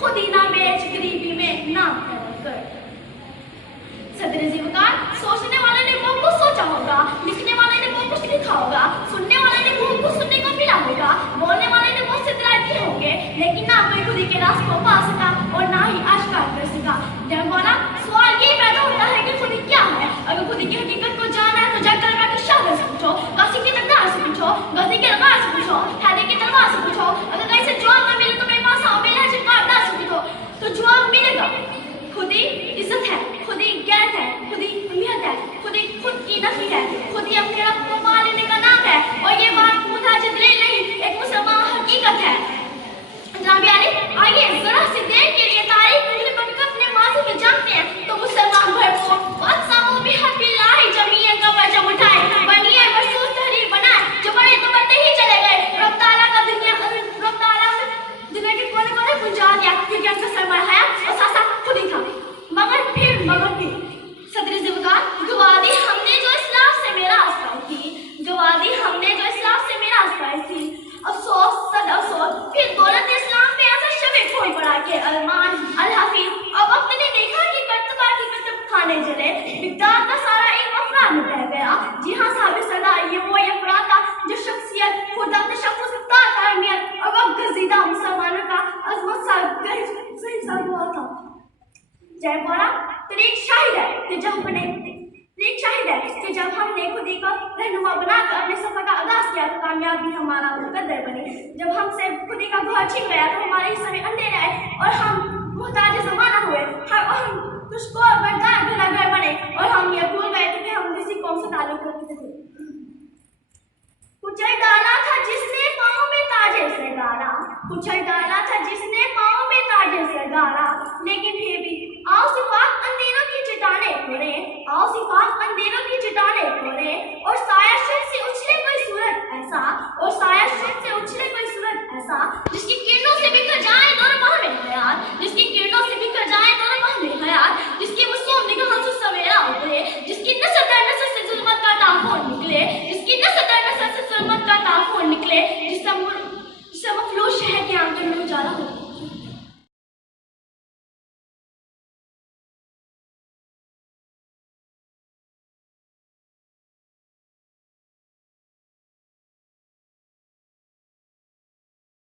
खुद ही ना बेच गरीबी में नाम कर। सदर जीवकार सोचने वाले ने बहुत कुछ सोचा होगा, लिखने वाले ने बहुत कुछ लिखा होगा, सुनने वाले ने बहुत कुछ सुनने को मिला होगा, बोलने वाले ने बहुत से दिलाए दिए होंगे, लेकिन ना कोई खुद ही के रास्ते को पा सका और ना ही आविष्कार कर सका। जब बोला सवाल ये पैदा होता है कि खुद ही क्या है। अगर खुद ही की हकीकत को जाना है तो जाकर की शादी से पूछो, काशी की तकदार से पूछो, गजी के रवाज से पूछो, हैदर की तलवार से पूछो। अगर कहीं से जवाब न मिले तो मेरे पास आओ, मेरे लहजे काटदार से पूछो तो जवाब मिलेगा। खुद ही इज्जत है, खुद ही गैरत है, खुद ही अहमियत है, खुद ही खुद की नफी है, खुद ही अपने रब को मान लेने का नाम है। और ये बात मुताजिद दलील नहीं, एक मुसलमान हकीकत है। जनाब आले, आइए जरा सी देर के लिए तारीख अपने माजी में जानते हैं तो मुसलमान भाई को वत्सामो बिहबिल्लाहि जमीअन का वजह उठाए, बनिए मरसूस तहरीर बनाए, जो बड़े तो बढ़ते ही चले गए। रब ताला का दुनिया के कोने-कोने पहुंचा दिया, क्योंकि उनका सरमाया है और साथ-साथ खुद ही था। मगर फिर सदर ज़िवकार गवादी हमने जो इस्लाम से मेराज पाई थी, गवादी हमने जो इस्लाम से मेराज पाई थी। अफसोस सद अफसोस, फिर दौलत इस्लाम पे ऐसा शबे खोल पड़ा कि अरमान अल हफीज और वक्त ने देखा कि कर्तबा की कतब खाने चले, बिगदाद का सारा एक अफराद में बह गया। जी हाँ साहब सरदार, ये वो अफराद था जो शख्सियत, खुदा तशख्खुस, ताकत और वक्त गजीदा मुसलमानों का अजमत सा सही सा हुआ था। जय बोला तरीक शाहिद है कि जब हमने खुदी को रहनुमा बनाकर अपने सफर का आगाज किया तो कामयाबी हमारा मुकद्दर बनी। जब हमसे खुदी का घर छिन गया तो हमारे हिस्से में अंधेरे आए और हम मुहताज जमाना हुए, हम खुशको घर बने और हम ये भूल गए थे कि हम किसी कौम से ताल्लुक रखते थे। कुचल डाला था जिसने पाँव में ताजे से गाड़ा, कुचल डाला था जिसने पाँव में ताजे से गाड़ा, लेकिन फिर भी आओ सिफात अंधेरों की चट्टाने खोले, आओ सिफात अंधेरों की चट्टाने खोले और साया शख्स से उछले कोई सूरत ऐसा, और साया शख्स से उछले कोई सूरत ऐसा जिसकी किरणों